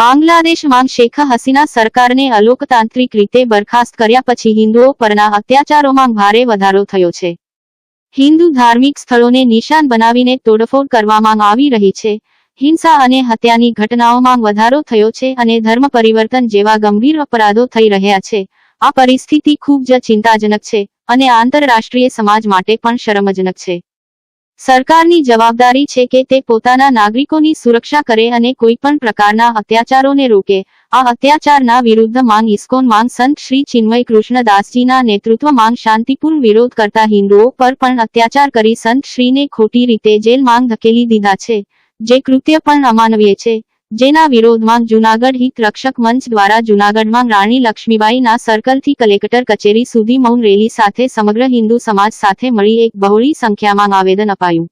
બાંગ્લાદેશમાં શેખ હસીના સરકારને અલોકતાંત્રિક રીતે બરખાસ્ત કર્યા પછી હિન્દુઓ પરના અત્યાચારોમાં ભારે વધારો થયો છે. હિન્દુ ધાર્મિક સ્થળોને નિશાન બનાવીને તોડફોડ કરવામાં આવી રહી છે. હિંસા અને હત્યાની ઘટનાઓમાં વધારો થયો છે અને ધર્મ પરિવર્તન જેવા ગંભીર અપરાધો થઈ રહ્યા છે. આ પરિસ્થિતિ ખૂબ જ ચિંતાજનક છે અને આંતરરાષ્ટ્રીય સમાજ માટે પણ શરમજનક છે. સરકારની જવાબદારી છે કે તે પોતાના નાગરિકોની સુરક્ષા કરે અને કોઈ પણ પ્રકારના અત્યાચારોને રોકે. આ અત્યાચારના વિરુદ્ધ માંગ ઇસ્કોન માંગ સંત શ્રી ચિન્મય કૃષ્ણદાસજીના નેતૃત્વમાં શાંતિપૂર્ણ વિરોધ કરતા હિન્દુઓ પર પણ અત્યાચાર કરી સંત શ્રીને ખોટી રીતે જેલ માંગ ધકેલી દીધા છે, જે કૃત્ય પણ અમાનવીય છે. જેના વિરોધમાં જૂનાગઢ હિત રક્ષક મંચ દ્વારા જૂનાગઢમાં રાણી લક્ષ્મીબાઈના સર્કલથી કલેક્ટર કચેરી સુધી મૌન રેલી સાથે સમગ્ર હિન્દુ સમાજ સાથે મળી એક બહોળી સંખ્યામાં આવેદન અપાયું.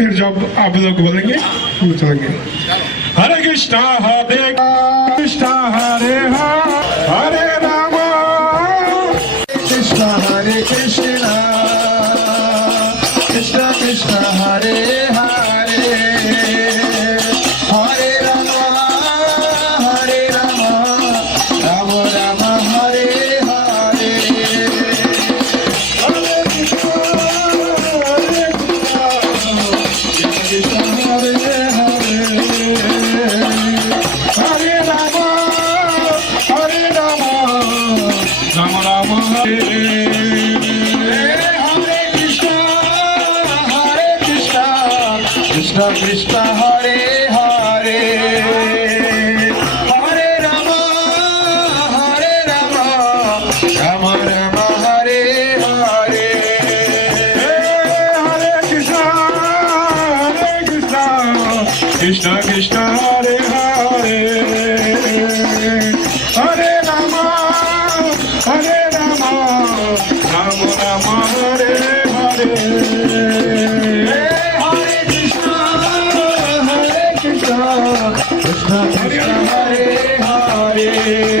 फिर जब आप लोग बोलेंगे हम चलेंगे हरे Krishna Hare Hare. Hare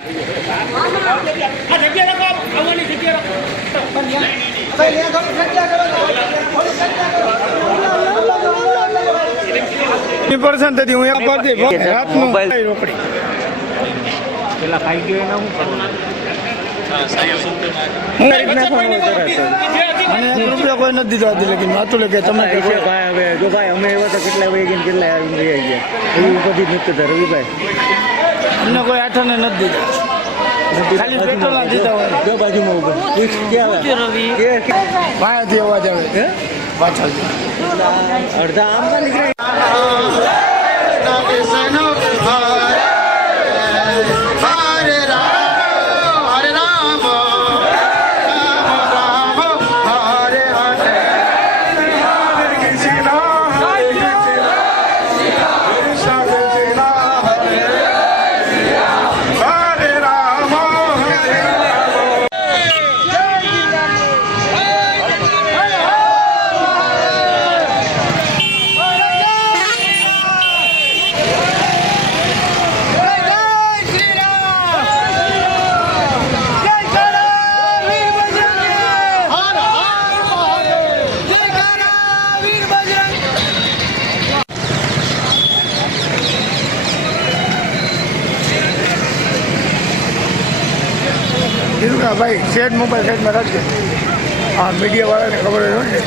percent હતી હું એક રાતનું રોકડી. પેલા ખાઈ ગયો એને હું રૂપિયા કોઈ નથી દીધો હતી લેકિન માતું લે કે તમે ભાઈ ભાઈ હવે જો ભાઈ અમે એવા તો કેટલા વાગે ગઈને કેટલા આવીને વહી ગયા. એવી બધી નથી કરતા રવિભાઈ. અમને કોઈ આઠને નથી દીધા. ખાલી દીધા હોય બાજુમાં ઊભો અવાજ આવે હે? પાછળથી અડધા આમમાં નીકળે હરે સેટ મોબાઈલ સેટમાં રાખજે આ મીડિયાવાળાને ખબર હોય ને.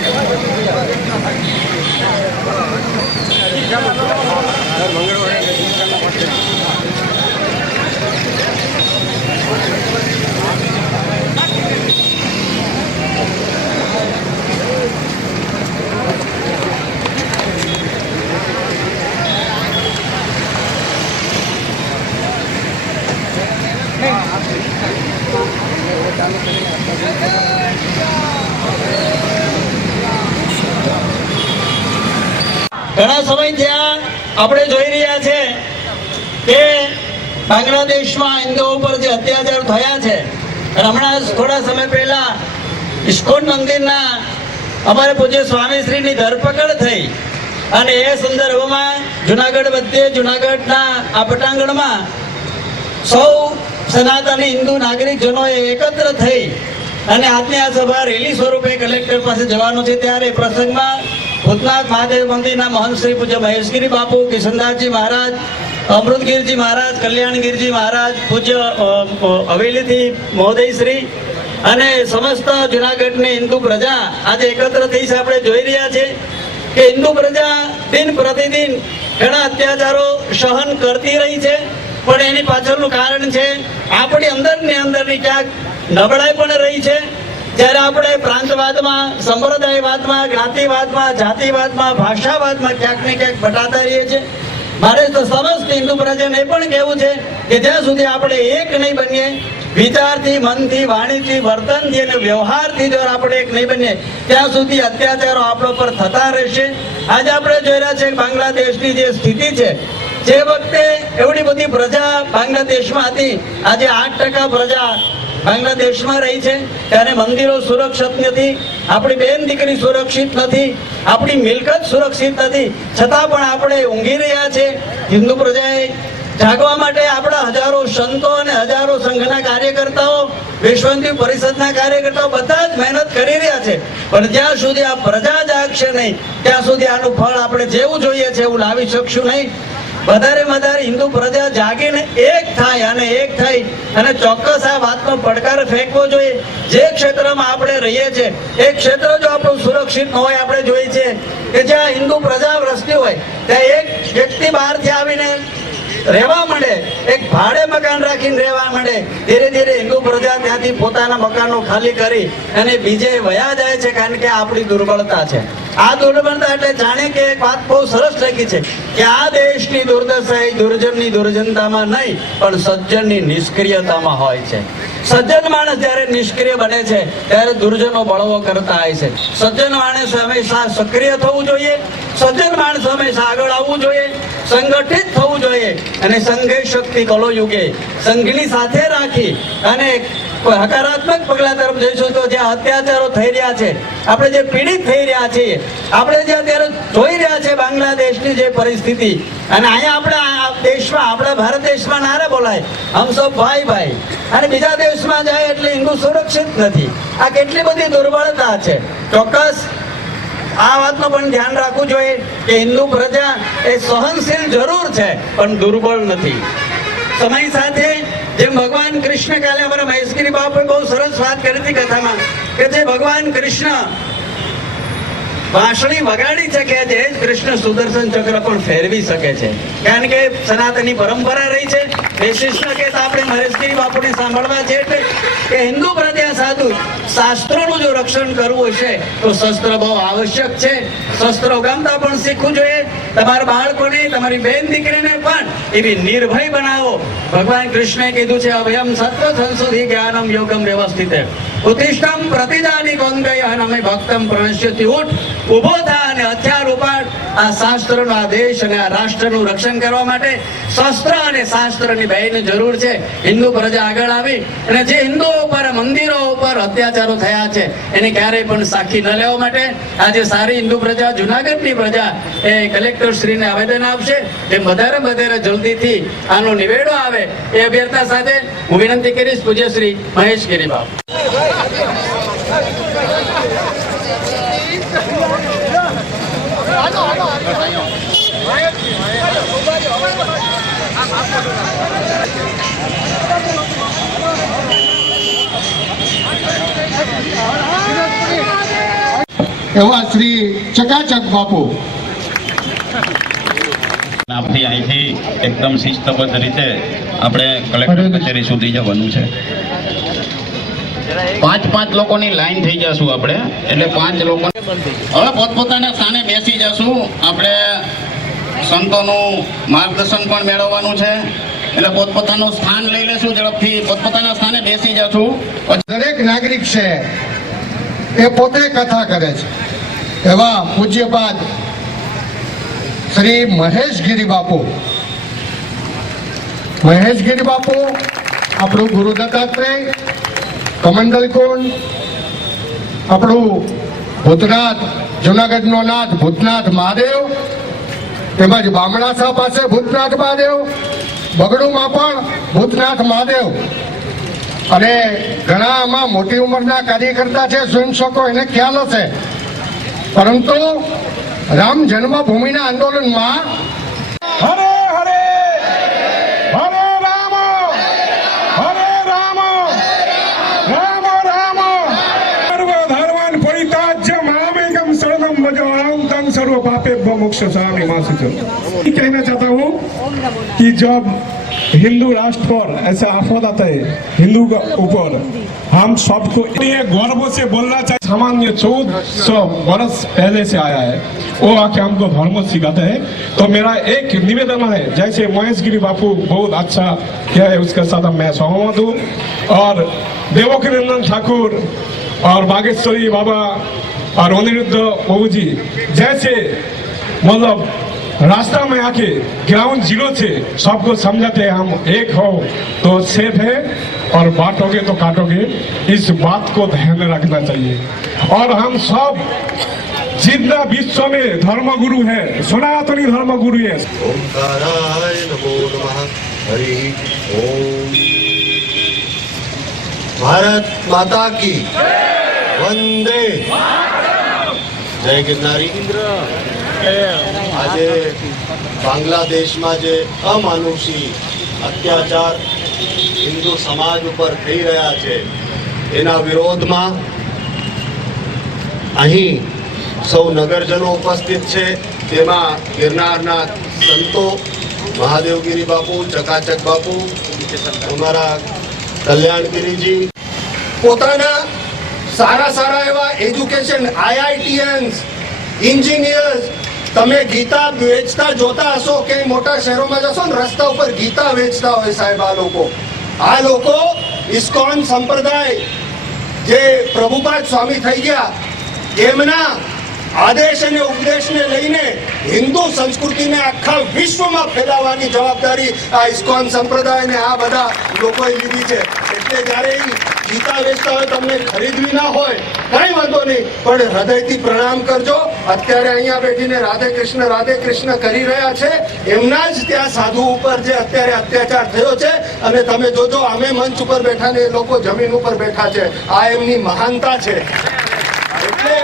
ઘણા સમય થયા આપણે જોઈ રહ્યા છે કે બાંગ્લાદેશમાં હિન્દુઓ ઉપર જે અત્યાચાર થયા છે હમણાં થોડા સમય પહેલા ઇસ્કોન મંદિરના અમારે પૂજ્ય સ્વામીશ્રીની ધરપકડ થઈ અને એ સંદર્ભમાં જુનાગઢ વચ્ચે જુનાગઢના આ પટાંગણમાં સૌ સનાતની હિન્દુ નાગરિકજનોએ એકત્ર થઈ અને આજની આ સભા રેલી સ્વરૂપે કલેક્ટર પાસે જવાનું છે. ત્યારે પ્રસંગમાં ભૂતનાથ મહાદેવ મંદિરના મહંત શ્રી પૂજ્ય મહેશગીરી બાપુ, કિશનદાસજી મહારાજ, અમૃતગીરજી મહારાજ, કલ્યાણગીરજી મહારાજ, પૂજ્ય હવેલીથી મહોદય શ્રી અને સમસ્ત જુનાગઢની હિન્દુ પ્રજા આજે એકત્ર થઈ છે. આપણે જોઈ રહ્યા છે કે હિન્દુ પ્રજા દિન પ્રતિદિન ઘણા અત્યાચારો સહન કરતી રહી છે. પણ એની પાછળનું કારણ છે, આપણી અંદરની અંદરની ક્યાંક નબળાઈ પણ રહી છે. જ્યારે આપણે પ્રાંતવાદમાં, સંપ્રદાયવાદમાં, જ્ઞાતિવાદમાં, જાતિવાદમાં, ભાષાવાદમાં ક્યાંક ને ક્યાંક બટાતા રહીએ છીએ. મારે તો સમસ્ત હિન્દુ પ્રજાને પણ કહેવું છે કે જ્યાં સુધી આપણે એક નહીં બનીએ, વિચારથી, મનથી, વાણીથી, વર્તનથી અને વ્યવહારથી જો આપણે એક નહીં બનીએ, ત્યાં સુધી અત્યાચારો આપણો પર થતા રહેશે. આજે આપણે જોઈ રહ્યા છે બાંગ્લાદેશની જે સ્થિતિ છે જે વખતે એવડી બધી પ્રજા બાંગ્લાદેશમાં હતી, આજે આઠ ટકા પ્રજા બાંગ્લાદેશમાં રહી છે ત્યારે મંદિરો સુરક્ષિત નથી, આપણી બેન દીકરી સુરક્ષિત નથી, આપણી મિલકત સુરક્ષિત નથી. છતાં પણ આપણે ઊંઘી રહ્યા છે. હિન્દુ પ્રજાએ જાગવા માટે આપણા હજારો સંતો અને હજારો સંઘના કાર્યકર્તાઓ વિશ્વની પરિષદના કાર્યકર્તાઓ બધા જ મહેનત કરી રહ્યા છે. પણ જ્યાં સુધી આ પ્રજા જાગશે નહીં, ત્યાં સુધી આનું ફળ આપણે જેવું જોઈએ છે એવું લાવી શકશું નહીં. વધારે વધારે હિન્દુ પ્રજા જાગીને એક થાય અને એક થઈ. અને ચોક્કસ આ વાતનો પડકાર ફેંકવો જોઈએ. જે ક્ષેત્રમાં આપણે રહીએ છીએ, એ ક્ષેત્ર જો આપણું સુરક્ષિત ન હોય, આપણે જોઈએ છે કે જ્યાં હિન્દુ પ્રજા વસતી હોય, ત્યાં એક વ્યક્તિ બહારથી આવીને રહેવા માંડે, એક ભાડે મકાન રાખીને રહેવા માંડે, ધીરે ધીરે હિન્દુ પ્રજા ત્યાંથી પોતાના મકાનો ખાલી કરી અને બીજે વયા જાય છે કારણ કે આપણી દુર્બળતા છે. આ દુર્બળતા એટલે જાણે કે એક વાત બહુ સરસ લખી છે કે આ દેશની દુર્દશા એ દુર્જનની દુર્જનતામાં નહીં, પણ સજ્જનની નિષ્ક્રિયતામાં હોય છે. સજ્જન માણસ જ્યારે નિષ્ક્રિય બને છે, ત્યારે દુર્જનો બળવો કરતા હોય છે. સજ્જન માણસ હંમેશા સક્રિય થવું જોઈએ, સજ્જન માણસ હંમેશા આગળ આવવું જોઈએ, સંગઠિત થવું જોઈએ અને સંઘ શક્તિ કલો યુગે સંઘની સાથે રાખી અને હકારાત્મક પગલા તરફ જોઈશું તો જે અત્યાચારો થઈ રહ્યા છે, આપણે જે પીડિત થઈ રહ્યા છીએ, આપણે જે અત્યારે જોઈ રહ્યા છે બાંગ્લાદેશની જે પરિસ્થિતિ, અને અહીંયા આપણા દેશમાં, આપણા ભારત દેશમાં નારે બોલાય હમ સૌ ભાઈ ભાઈ, અને બીજા દેશમાં જાય એટલે હિન્દુ સુરક્ષિત નથી. આ કેટલી બધી દુર્બળતા છે. ચોક્કસ, આ વાતનું પણ ધ્યાન રાખવું જોઈએ કે હિન્દુ પ્રજા એ સહનશીલ જરૂર છે, પણ દુર્બળ નથી. સમય સાથે જેમ ભગવાન કૃષ્ણ કાલે અમારા મહેશગીરી બાપે બહુ સરસ વાત કરી હતી કથામાં કે જે ભગવાન કૃષ્ણ વાંસળી વગાડી શકે છે, કૃષ્ણ સુદર્શન ચક્ર પણ ફેરવી શકે છે. કારણ કે સનાતનની પરંપરા રહી છે. વિશિષ્ટ કે આપણે મહેશગીરી બાપુને સાંભળવા છે એટલે કે હિન્દુ પ્રત્યા સાધુ શાસ્ત્રોનું જો રક્ષણ કરવું હશે, તો શસ્ત્ર બહુ આવશ્યક છે. શસ્ત્રો ગમતા પણ શીખવું જોઈએ. તમારા બાળકોને, તમારી બેન દીકરીને પણ એવી નિર્ભય બનાવો. ભગવાન કૃષ્ણે કીધું છે, અભયમ સત્વ સંશુદ્ધિ જ્ઞાનમ યોગમ વ્યવસ્થિત. ઉત્તિષ્ઠમ પ્રતિદાની કૌંદય અમે ભક્તમ પ્રણશ્યથી ઉઠ ઊભો થા અને હથિયાર ઉપાડ આ શાસ્ત્રનો આ દેશ અને આ રાષ્ટ્રનું રક્ષણ કરવા માટે શસ્ત્ર અને શાસ્ત્રની બેયની જરૂર છે. હિન્દુ પ્રજા આગળ આવી અને જે હિન્દુઓ ઉપર, મંદિરો ઉપર અત્યાચારો થયા છે, એને ક્યારેય પણ સાખી ન લેવા માટે આજે સારી હિન્દુ પ્રજા, જુનાગઢની પ્રજા એ કલેક્ટર શ્રીને આવેદન આપશે. જેમ વધારે વધારે જલ્દીથી આનો નિવેડો આવે એ અભ્યર્થના સાથે હું વિનંતી કરીશ પૂજ્ય શ્રી મહેશ ગિરીબાબ એવા શ્રી ચકાચક બાપુ. આપણી અહીંથી એકદમ શિસ્તબદ્ધ રીતે આપણે કલેક્ટર કચેરી સુધી જવાનું છે. પાંચ પાંચ લોકોની લાઈન થઈ જશું આપણે. એટલે પાંચ લોકો હવે પોતપોતાના સ્થાને બેસી જશું. આપણે સંતોનું માર્ગદર્શન પણ મેળવવાનું છે. એટલે પોતપોતાનું સ્થાન લઈ લેશું ઝડપથી. પોતપોતાના સ્થાને બેસી જશું દરેક નાગરિક છે, એ પોતે કથા કરે છે. એવા પૂજ્યપાદ શ્રી મહેશગીરી બાપુ. મહેશગીરી બાપુ, આપણું ગુરુ દત્તાત્રેય, કમંડલ કુંડ આપણું ભૂતનાથ, જુનાગઢનો નાથ ભૂતનાથ મહાદેવ, તેમજ બામણાસા પાસે ભૂતનાથ મહાદેવ બગડુમાં પણ ભૂતનાથ મહાદેવ. અને ઘણા આમાં મોટી ઉંમરના કાર્યકર્તા છે સ્વયંસેવકો એને ખ્યાલ હશે. પરંતુ રામ જન્મભૂમિના આંદોલનમાં भजवाम तम सर्व पापेभ्यो मोक्ष स्वामी मासुच कहना चाहता हूँ कि जब हिंदू राष्ट्र पर ऐसा आफत आता है हिंदू के ऊपर हम सबको ये गर्व से बोलना चाहिए सामान्य चौदह सौ वर्ष पहले से आया है वो आके हमको धर्म सिखाते हैं तो मेरा एक निवेदन है जैसे महेश गिरी बापू बहुत अच्छा किया है उसके साथ मैं सहमत हूँ और देवकी नंदन ठाकुर और बागेश्वरी बाबा और अनिरुद्ध बाबू जी जैसे मतलब रास्ता में आके ग्राउंड जीरो से सबको समझाते हैं हम एक हो तो सेफ है और बांटोगे तो काटोगे इस बात को ध्यान में रखना चाहिए और हम सब जितना विश्व में धर्म गुरु है सनातनी धर्म गुरु है ओंकाराय नमो नमः हरि જય ગિરનારી. આજે બાંગ્લાદેશમાં જે અમાનુષી અત્યાચાર હિન્દુ સમાજ ઉપર થઈ રહ્યા છે, એના વિરોધમાં અહીં સૌ નગરજનો ઉપસ્થિત છે. તેમાં ગિરનારના સંતો મહાદેવગીરી બાપુ, ચકાચક બાપુ, અમારા કલ્યાણગીરીજી, પોતાના સારા સારા એવા એજ્યુકેશન આઈઆઈટીએન્સ એન્જિનિયર્સ તમે ગીતા વેચતા જોતા હશો કે મોટા શહેરોમાં જશો ને રસ્તા ઉપર ગીતા વેચતા હોય સાહેબ આ લોકો. આ લોકો ઇસ્કોન સંપ્રદાય જે પ્રભુપાદ સ્વામી થઈ ગયા, એમના આદેશ અને ઉપદેશને લઈને હિન્દુ સંસ્કૃતિને આખા વિશ્વમાં ફેલાવવાની જવાબદારી આ ઇસ્કોન સંપ્રદાયને આ બધા લોકોએ લીધી છે. એટલે જ્યારે ગીતા વેચતા હોય, તમને ખરીદવી ના હોય, કઈ વાંધો નહીં. પણ હૃદયથી પ્રણામ કરજો. અત્યારે અહીંયા બેઠીને રાધે કૃષ્ણ રાધે કૃષ્ણ કરી રહ્યા છે. એમના જ ત્યાં સાધુ ઉપર જે અત્યારે અત્યાચાર થયો છે, અને તમે જોજો અમે મંચ ઉપર બેઠા ને એ લોકો જમીન ઉપર બેઠા છે. આ એમની મહાનતા છે. એટલે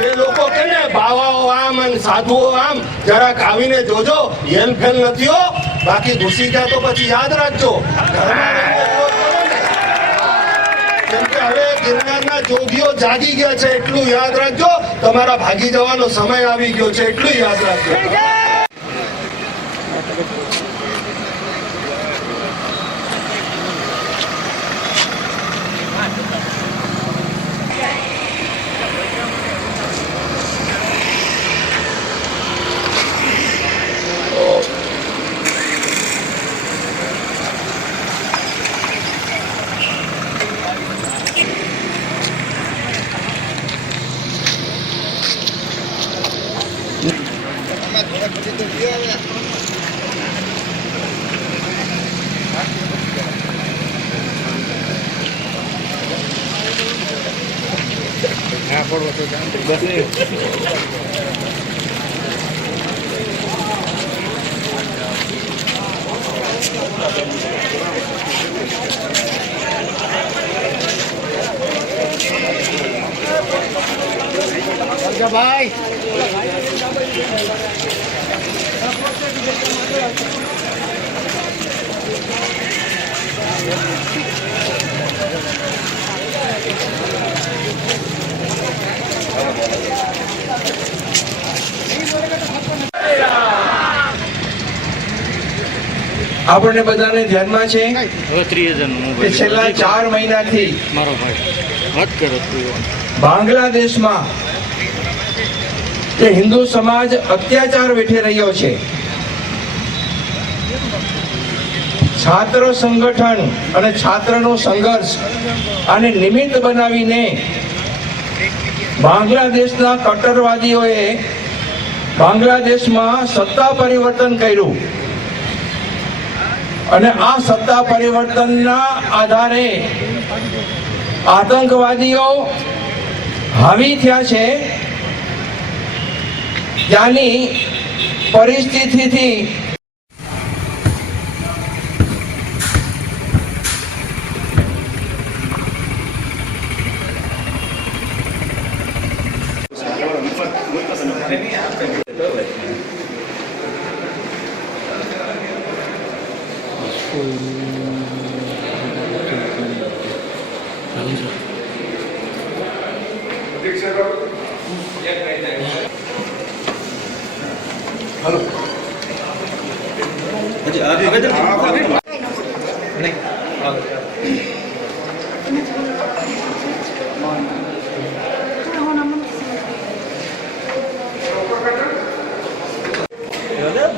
જે લોકો કે ને, બાવાઓ આમ અને સાધુઓ આમ, જરાક આવીને જોજો, હેલફેલ નથી હો. બાકી ઘૂસી ગયા તો પછી યાદ રાખજો ઘરમાં રહીને વિરોધ કરો ને. કેમ કે હવે ગિરનારના જોગીઓ જાગી ગયા છે, એટલું યાદ રાખજો તમારા ભાગી જવાનો સમય આવી ગયો છે, એટલું યાદ રાખજો હા પડવો તો ભાઈ આપણને બધાને ધ્યાનમાં છે છેલ્લા ચાર મહિનાથી મારો ભાઈ વાત કરો બાંગ્લાદેશમાં જે હિન્દુ સમાજ અત્યાચાર વેઠી રહ્યો છે. છાત્ર સંગઠન અને છાત્રનો સંઘર્ષ આને નિમિત્ત બનાવીને બાંગ્લાદેશના કટ્ટરવાદીઓએ બાંગ્લાદેશમાં સત્તા પરિવર્તન કર્યું. અને આ સત્તા પરિવર્તનના આધારે આતંકવાદીઓ હાવી થયા છે. ત્યાંની પરિસ્થિતિથી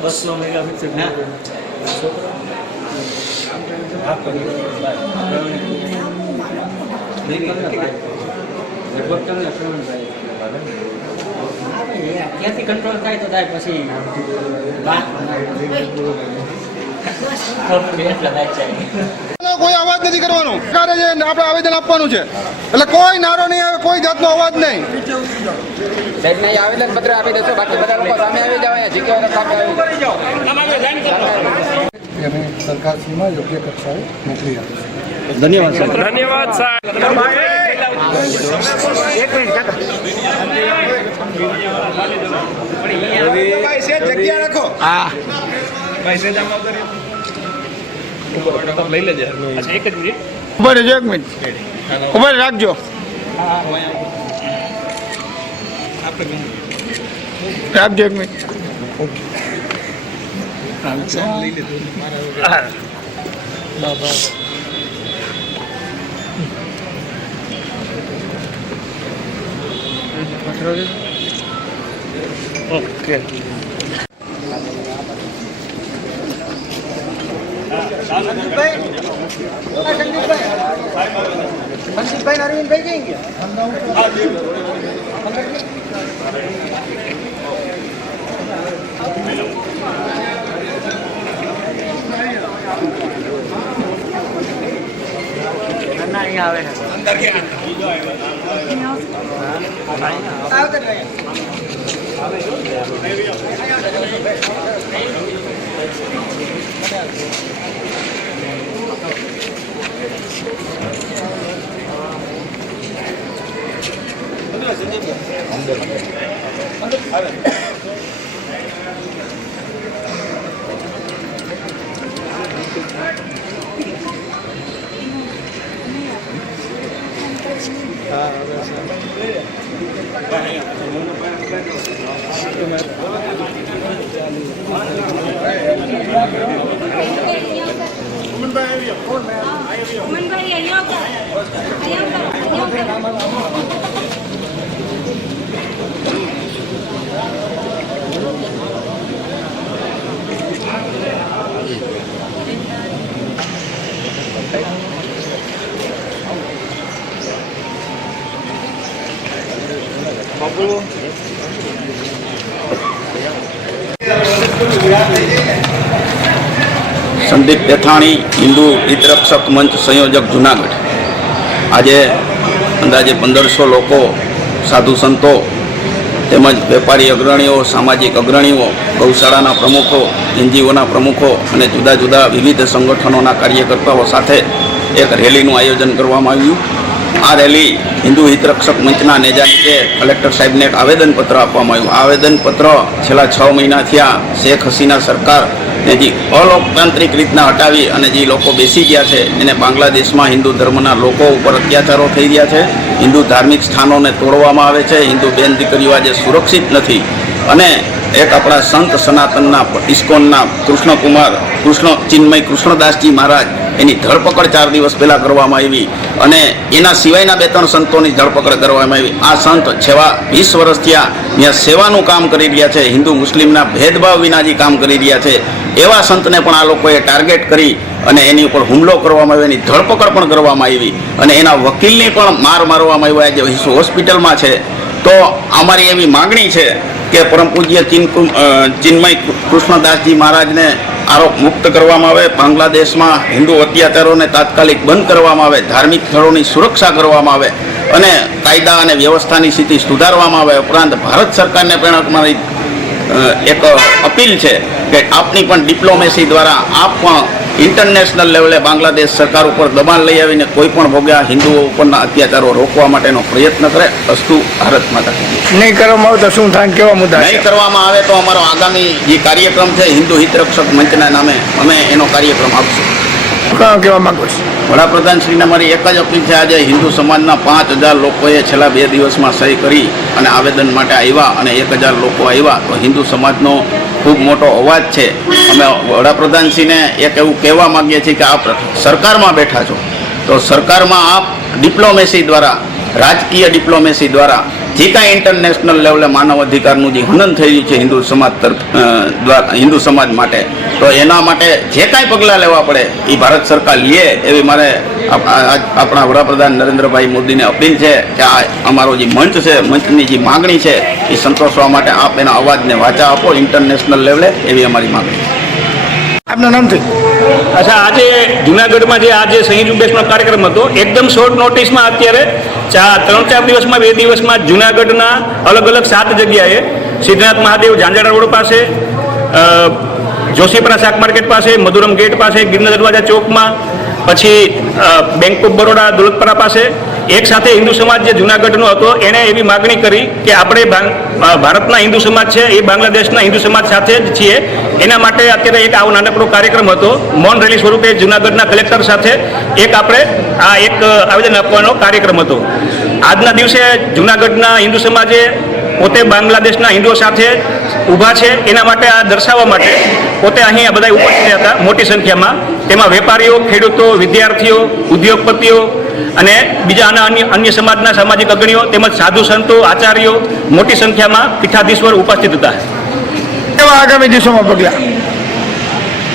બસનો મેગા પિક્ચર ત્યાંથી કંટ્રોલ થાય તો થાય પછી કોઈ અવાજ નથી કરવાનો. સરકારે જે આપણે આવેદન આપવાનું છે. એટલે કોઈ નારો નહીં આવે કોઈ જાતનો અવાજ નહીં. આવેદન પત્ર આપી દેશો બાકી બધા લોકો સામે આવી જાવ અહીંયા સામે આવી જાઓ એને સરકારશ્રીમાં યોગ્ય કક્ષાએ મોકલી આપે ધન્યવાદ સાહેબ જગ્યા રાખો એક જ મિનિટ એક મિનિટ ઊભા રાખજો રાખજો એક ઓકે संदीप भाई संदीप भाई संदीप भाई नरविंद भाई कहेंगे नहीं आवे है अंदर के अंदर आवे Come on, baby, come on, man. Manbhai અહીંયા આવતા અહીંયા આવતા અહીંયા આવતા સંદીપ પેથાણી, હિન્દુ હિતરક્ષક મંચ સંયોજક જુનાગઢ. આજે અંદાજે પંદરસો લોકો, સાધુ સંતો તેમજ વેપારી અગ્રણીઓ, સામાજિક અગ્રણીઓ, ગૌશાળાના પ્રમુખો, એનજીઓના પ્રમુખો અને જુદા જુદા વિવિધ સંગઠનોના કાર્યકર્તાઓ સાથે એક રેલીનું આયોજન કરવામાં આવ્યું. આ રેલી હિન્દુ હિતરક્ષક મંચના નેજા નીચે કલેક્ટર સાહેબને એક આવેદનપત્ર આપવામાં આવ્યું. આવેદનપત્ર છેલ્લા છ મહિના થયા શેખ હસીના સરકાર ને જે અલોકતાંત્રિક રીતના હટાવી અને જે લોકો બેસી ગયા છે, એને બાંગ્લાદેશમાં હિન્દુ ધર્મના લોકો ઉપર અત્યાચારો થઈ રહ્યા છે. હિન્દુ ધાર્મિક સ્થાનોને તોડવામાં આવે છે. હિન્દુ બેન દીકરીઓ આજે સુરક્ષિત નથી. અને એક આપણા સંત સનાતનના ઇસ્કોનના કૃષ્ણકુમાર, કૃષ્ણ ચિન્મય કૃષ્ણદાસજી મહારાજ એની ધરપકડ ચાર દિવસ પહેલાં કરવામાં આવી અને એના સિવાયના બે ત્રણ સંતોની ધરપકડ કરવામાં આવી. આ સંત છેવા વીસ વર્ષ થયા ત્યાં સેવાનું કામ કરી રહ્યા છે. હિન્દુ મુસ્લિમના ભેદભાવ વિના જે કામ કરી રહ્યા છે. એવા સંતને પણ આ લોકોએ ટાર્ગેટ કરી અને એની ઉપર હુમલો કરવામાં આવ્યો, એની ધરપકડ પણ કરવામાં આવી અને એના વકીલની પણ માર મારવામાં આવ્યો. આજે હિસુ હોસ્પિટલમાં છે. તો અમારી એવી માગણી છે કે પરમ પૂજ્ય ચિન્મય કૃષ્ણદાસજી મહારાજને આરોપ મુક્ત કરવામાં આવે, બાંગ્લાદેશમાં હિન્દુ અત્યાચારોને તાત્કાલિક બંધ કરવામાં આવે, ધાર્મિક સ્થળોની સુરક્ષા કરવામાં આવે અને કાયદા અને વ્યવસ્થાની સ્થિતિ સુધારવામાં આવે, ઉપરાંત ભારત સરકારને પણ મારી એક અપીલ છે કે આપની પણ ડિપ્લોમેસી દ્વારા આપ પણ ઇન્ટરનેશનલ લેવલે બાંગ્લાદેશ સરકાર ઉપર દબાણ લઈ આવીને કોઈ પણ ભોગ્યા હિન્દુઓ ઉપરના અત્યાચારો રોકવા માટેનો પ્રયત્ન કરે અસ્તુ ભારત માતા નહીં કરવામાં આવે તો શું થાય? કેવા મુદ્દા નહીં કરવામાં આવે તો અમારો આગામી જે કાર્યક્રમ છે હિન્દુ હિતરક્ષક મંચના નામે અમે એનો કાર્યક્રમ આપશું. કહેવા માંગુ છું? વડાપ્રધાન શ્રીને મારી એક જ અપીલ છે, આજે હિન્દુ સમાજના પાંચ હજાર લોકોએ છેલ્લા બે દિવસમાં સહી કરી અને આવેદન માટે આવ્યા અને એક હજાર લોકો આવ્યા. તો હિન્દુ સમાજનો ખૂબ મોટો અવાજ છે. અમે વડાપ્રધાનશ્રીને એક એવું કહેવા માંગીએ છીએ કે આપ સરકારમાં બેઠા છો. તો સરકારમાં આપ ડિપ્લોમેસી દ્વારા, રાજકીય ડિપ્લોમેસી દ્વારા જે કાંઈ ઇન્ટરનેશનલ લેવલે માનવ અધિકારનું જે હનન થઈ રહ્યું છે હિન્દુ સમાજ તરફ દ્વારા હિન્દુ સમાજ માટે, તો એના માટે જે કાંઈ પગલાં લેવા પડે એ ભારત સરકાર લે એવી મારે આપ- આપણા વડાપ્રધાન નરેન્દ્રભાઈ મોદીને અપીલ છે કે આ અમારો જે મંચ છે, મંચની જે માગણી છે એ સંતોષવા માટે આપ એના અવાજને વાચા આપો ઇન્ટરનેશનલ લેવલે એવી અમારી માગણી છે. આપના નામથી? અચ્છા, આજે જુનાગઢમાં જે આજે સંયુક્ત બેસનો કાર્યક્રમ હતો, એકદમ શોર્ટ નોટિસમાં અત્યારે ચા ત્રણ ચાર દિવસમાં, બે દિવસમાં જુનાગઢના અલગ અલગ સાત જગ્યાએ સિદ્ધનાથ મહાદેવ ઝાંઝાડા રોડ પાસે જોશીપરા શાક માર્કેટ પાસે, મધુરમ ગેટ પાસે, ગિરનાર દરવાજા ચોકમાં, પછી બેંક ઓફ બરોડા, દોલતપરા પાસે, એક સાથે હિન્દુ સમાજ જે જુનાગઢનો હતો, એણે એવી માગણી કરી કે આપણે ભારતના હિન્દુ સમાજ છે, એ બાંગ્લાદેશના હિન્દુ સમાજ સાથે જ છીએ એના માટે અત્યારે એક આવો નાનકડો કાર્યક્રમ હતો. મૌન રેલી સ્વરૂપે જુનાગઢના કલેક્ટર સાથે એક આપણે આ એક આવેદન આપવાનો કાર્યક્રમ હતો. આજના દિવસે જુનાગઢના હિન્દુ સમાજે પોતે બાંગ્લાદેશના હિન્દુઓ સાથે ઊભા છે. એના માટે આ દર્શાવવા માટે પોતે અહીં બધા ઉપસ્થિત હતા મોટી સંખ્યામાં. તેમાં વેપારીઓ, ખેડૂતો, વિદ્યાર્થીઓ, ઉદ્યોગપતિઓ અને બીજા અન્ય અન્ય સમાજના સામાજિક અગ્રણીઓ તેમજ સાધુ સંતો, આચાર્યો મોટી સંખ્યામાં પીઠાધીશ્વર ઉપસ્થિત હતા. કેવા આગામી દિવસોમાં પગલાં?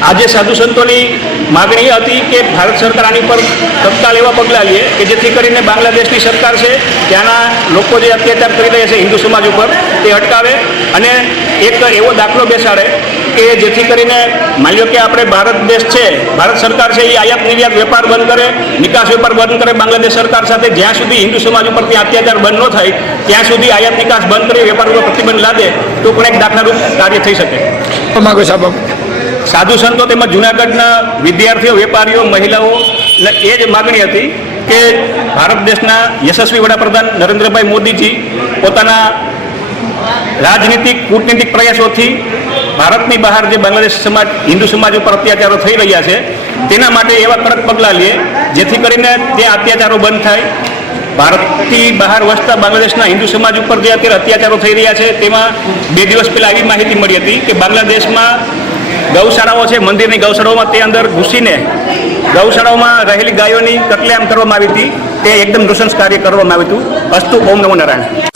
આજે સાધુ સંતોની માગણી હતી કે ભારત સરકાર આની પર તત્કાલ એવા પગલાં લે કે જેથી કરીને બાંગ્લાદેશની સરકાર છે ત્યાંના લોકો જે અત્યાચાર કરી રહ્યા છે હિન્દુ સમાજ ઉપર, તે અટકાવે અને એક એવો દાખલો બેસાડે કે જેથી કરીને માની લો કે આપણે ભારત દેશ છે ભારત સરકાર છે એ આયાત નિર્યાત વેપાર બંધ કરે નિકાસ વેપાર બંધ કરે બાંગ્લાદેશ સરકાર સાથે જ્યાં સુધી હિન્દુ સમાજ ઉપર ત્યાં અત્યાચાર બંધ ન થાય ત્યાં સુધી આયાત નિકાસ બંધ કરી વેપાર ઉપર પ્રતિબંધ લાદે તો પણ એક દાખલારૂપ કાર્ય થઈ શકે. માગો સાહેબ સાધુ સંતો તેમજ જુનાગઢના વિદ્યાર્થીઓ વેપારીઓ મહિલાઓ એ જ માગણી હતી કે ભારત દેશના યશસ્વી વડાપ્રધાન નરેન્દ્રભાઈ મોદીજી પોતાના રાજનીતિક કૂટનીતિક પ્રયાસોથી ભારતની બહાર જે બાંગ્લાદેશ સમાજ, હિન્દુ સમાજ ઉપર અત્યાચારો થઈ રહ્યા છે, તેના માટે એવા કડક પગલાં લે, જેથી કરીને તે અત્યાચારો બંધ થાય. ભારતથી બહાર વસતા બાંગ્લાદેશના હિન્દુ સમાજ ઉપર જે અત્યારે અત્યાચારો થઈ રહ્યા છે, તેમાં બે દિવસ પહેલાં એવી માહિતી મળી હતી કે બાંગ્લાદેશમાં ગૌશાળાઓ છે, મંદિરની ગૌશાળાઓમાં તે અંદર ઘૂસીને ગૌશાળાઓમાં રહેલી ગાયોની કતલેઆમ કરવામાં આવી હતી. તે એકદમ નૃશંસ કાર્ય કરવામાં આવ્યું હતું. અસ્તુ, ઓમ નમો નારાયણ.